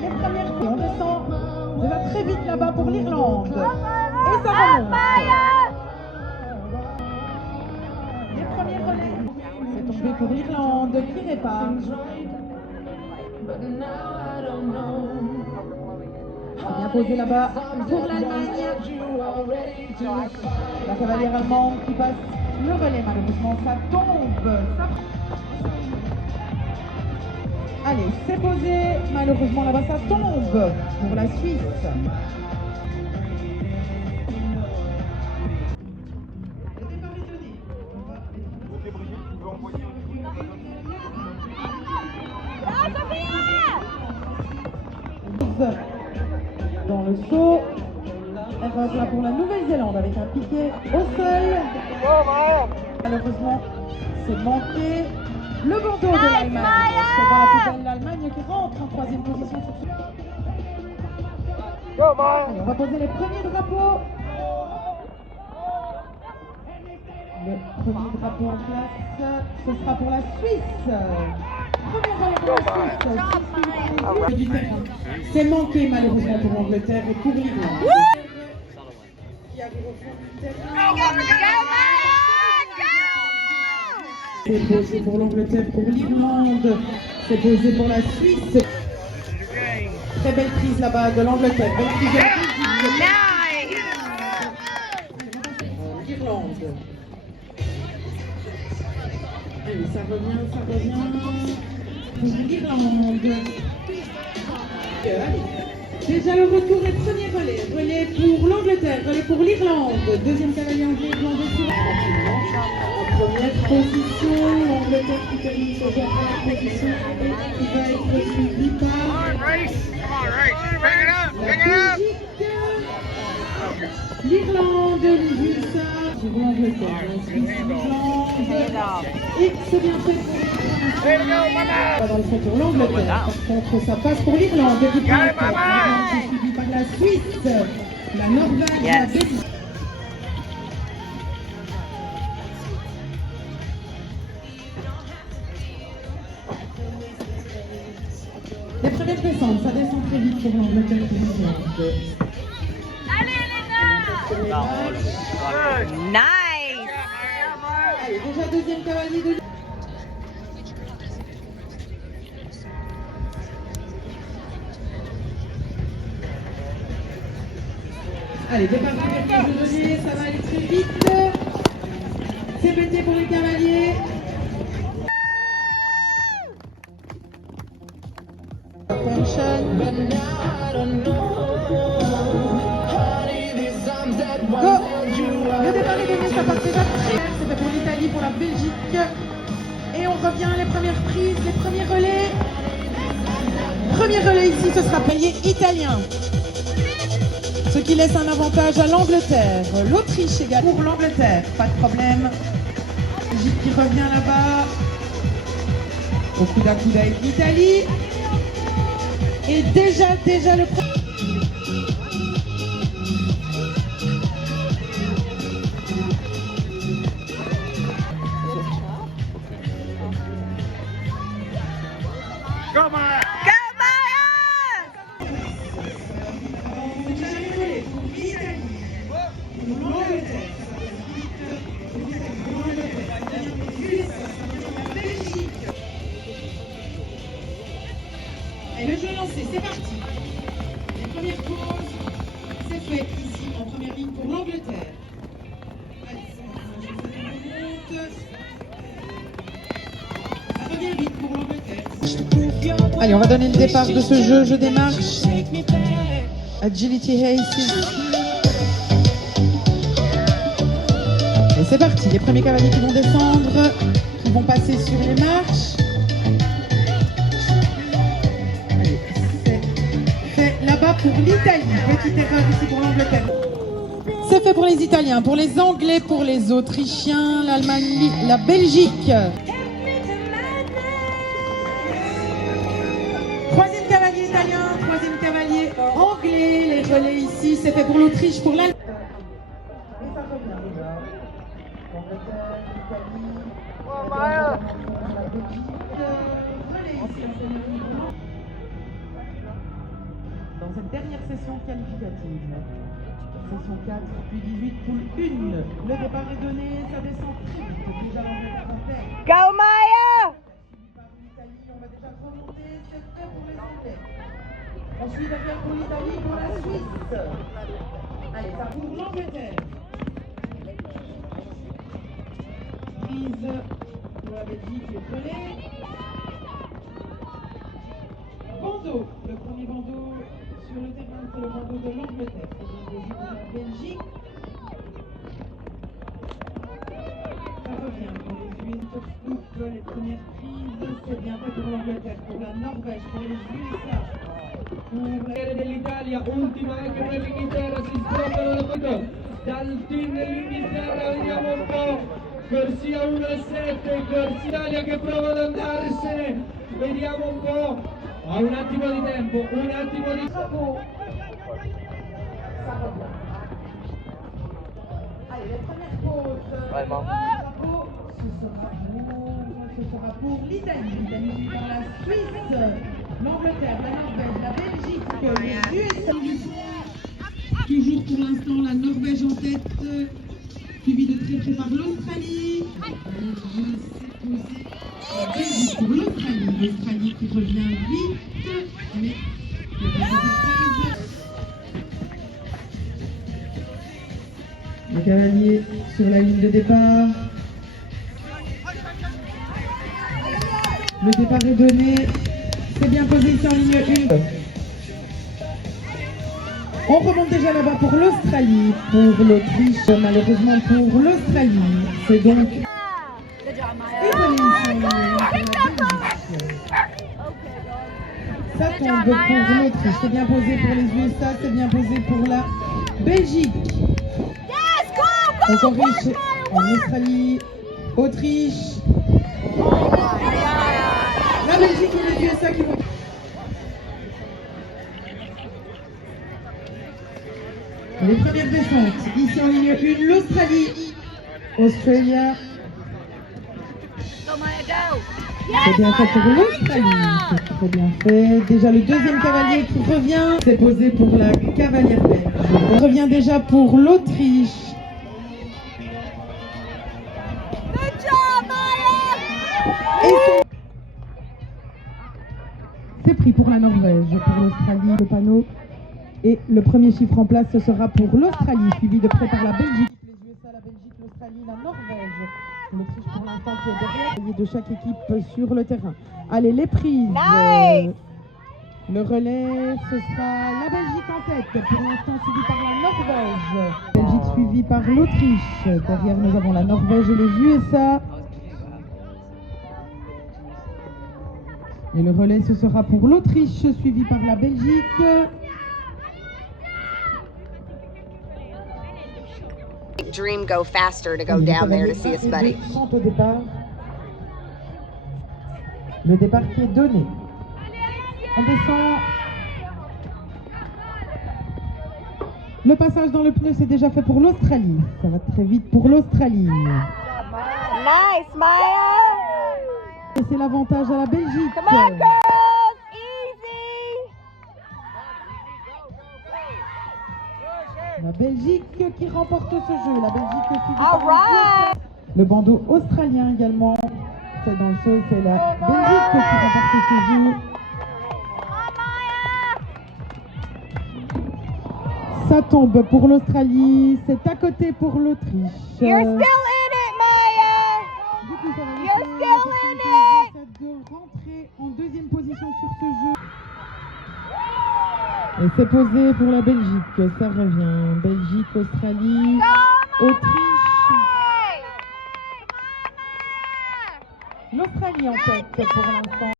Les premières filles, on descend. Ça va très vite là-bas pour l'Irlande. Et ça remonte. Les premiers relais. C'est tombé pour l'Irlande qui répare. C'est bien posé là-bas pour l'Allemagne. La cavalière allemande qui passe le relais, malheureusement ça tombe. Allez, c'est posé, malheureusement là-bas ça tombe pour la Suisse. Dans le saut, elle va là pour la Nouvelle-Zélande avec un piqué au sol. Malheureusement, c'est manqué. Le bandeau de l'Allemagne. C'est dans la poubelle l'Allemagne qui rentre en troisième position sur ce. Allez, on va poser les premiers drapeaux. Le premier drapeau en place, ce sera pour la Suisse. Premier relais pour la Suisse. C'est manqué malheureusement pour l'Angleterre et pour l'Irlande. Qui arrive au fond du terrain. C'est posé pour l'Angleterre, pour l'Irlande. C'est posé pour la Suisse. Très belle prise là-bas de l'Angleterre. Belle prise de l'Irlande. Allez, ça revient, ça revient. Pour l'Irlande. Allez. Déjà le retour des premiers relais. Relais pour l'Angleterre, relais pour l'Irlande. Deuxième cavalier anglais, irlandais sur en première position. L'Angleterre qui termine sur la première position et qui va être suivi par la Belgique, l'Irlande, l'USA, pour l'Angleterre, ensuite l'Irlande. Et c'est bien fait pour dans le fond pour l'Angleterre. Par contre, ça passe pour l'Irlande. Qui prend la tête. L'Irlande qui est suivie par la Suisse, la Norvège, la Belgique. Les premières descentes, ça descend très vite pour l'Angleterre et pour l'Irlande. Allez, Léna! Nice! Allez, déjà deuxième cavalier de. Allez, départ de donner, ça va aller très vite. C'est pété pour les cavaliers. Go! Le départ est donné, ça part déjà très bien. C'est fait pour l'Italie, pour la Belgique. Et on revient, les premières prises, les premiers relais. Premier relais ici, ce sera payé italien. Ce qui laisse un avantage à l'Angleterre. L'Autriche également pour l'Angleterre, pas de problème. Belgique qui revient là-bas. Au coude à coude avec l'Italie. Et déjà le Come on! Et le jeu est lancé, c'est parti. Les premières pauses, c'est fait ici en première ligne pour l'Angleterre. Allez, ça revient vite pour l'Angleterre. Allez, on va donner le départ de ce jeu des marches. Agility Races. Et c'est parti, les premiers cavaliers qui vont descendre, qui vont passer sur les marches. Allez, c'est fait là-bas pour l'Italie. Petite erreur ici pour l'Angleterre. C'est fait pour les Italiens, pour les Anglais, pour les Autrichiens, l'Allemagne, la Belgique. Troisième cavalier italien, troisième cavalier anglais. Les relais ici, c'est fait pour l'Autriche, pour l'Allemagne. dans cette dernière session qualificative. Session 4, puis 18, poule 1. Le départ est donné, ça descend très vite. Déjà l'Angleterre en tête. Go Maya! Suivi par l'Italie, on va déjà remonter, c'est fait pour les Anglais. Ensuite, derrière pour l'Italie, pour la Suisse. Allez, ça pour l'Angleterre. Prise pour la Belgique, les relais. Bandeau, le premier bandeau sur le terrain, c'est le bandeau de l'Angleterre. C'est bien posé pour la Belgique. Ça revient pour les Juifs, scoop, les premières prises, c'est bien fait pour l'Angleterre, pour la Norvège, pour les USA. Dell'Italia, ultima anche per l'Inghilterra, si sbloccano la foto dal team dell'Inghilterra, vediamo un po', corsia 1-7, corsia Italia che prova ad andarsene, vediamo un po', ha un attimo di tempo, un attimo di Bravo. Ça revient. Allez, les premières pauses. Vraiment. Bravo. Ce sera pour l'Italie. L'Italie suivie par la Suisse, l'Angleterre, la Norvège, la Belgique, les USA. Toujours pour l'instant la Norvège en tête, suivie de très près par l'Australie. La Belgique pour l'Australie. L'Australie qui revient vite, mais le cavalier sur la ligne de départ. Le départ est donné. C'est bien posé ici en ligne 1. On remonte déjà là-bas pour l'Australie, pour l'Autriche, malheureusement pour l'Australie. C'est donc Good job, Maya. une relais ici en ligne pour la Belgique. Ça tombe pour l'Autriche. C'est bien posé pour les USA, c'est bien posé pour la Belgique. Yes, go, On go, corrige push, en Maya, Australie, Autriche, Maya. la Belgique et les USA qui vont. Les premières descentes, ici en ligne 1, l'Australie, Australia, Go, Maya, go. c'est bien fait pour l'Australie, c'est très bien fait. Déjà le deuxième cavalier qui revient, c'est posé pour la cavalière belge. On revient déjà pour l'Autriche. Good job, Maya. Et c'est pris pour la Norvège, pour l'Australie, le panneau. Et le premier chiffre en place, ce sera pour l'Australie, suivi de près par la Belgique, les USA, la Belgique, l'Australie, la Norvège. L'Autriche pour l'instant qui est derrière, il y a de chaque équipe sur le terrain. Allez, les prises. Nice. Le relais, ce sera la Belgique en tête, pour l'instant suivi par la Norvège. Belgique suivie par l'Autriche. Derrière, nous avons la Norvège et les USA. Et le relais, ce sera pour l'Autriche, suivi par la Belgique. Dream go faster to go down there to see his buddy. 30 au départ. Le départ qui est donné. On descend. Le passage dans le pneu, c'est déjà fait pour l'Australie. Ça va très vite pour l'Australie. Nice, Maya. Et c'est l'avantage à la Belgique. Come on, girls. Easy. La Belgique qui remporte ce jeu. La Belgique qui All right. Le bandeau australien également. C'est dans le saut, c'est la Belgique qui remporte ce jeu. Ça tombe pour l'Australie. C'est à côté pour l'Autriche. You're still in it, Maya. Du coup, ça va You're laisser still in it. de rentrer en deuxième position sur ce jeu. Et c'est posé pour la Belgique, ça revient. Belgique, Australie, Autriche. L'Australie en tête pour l'instant.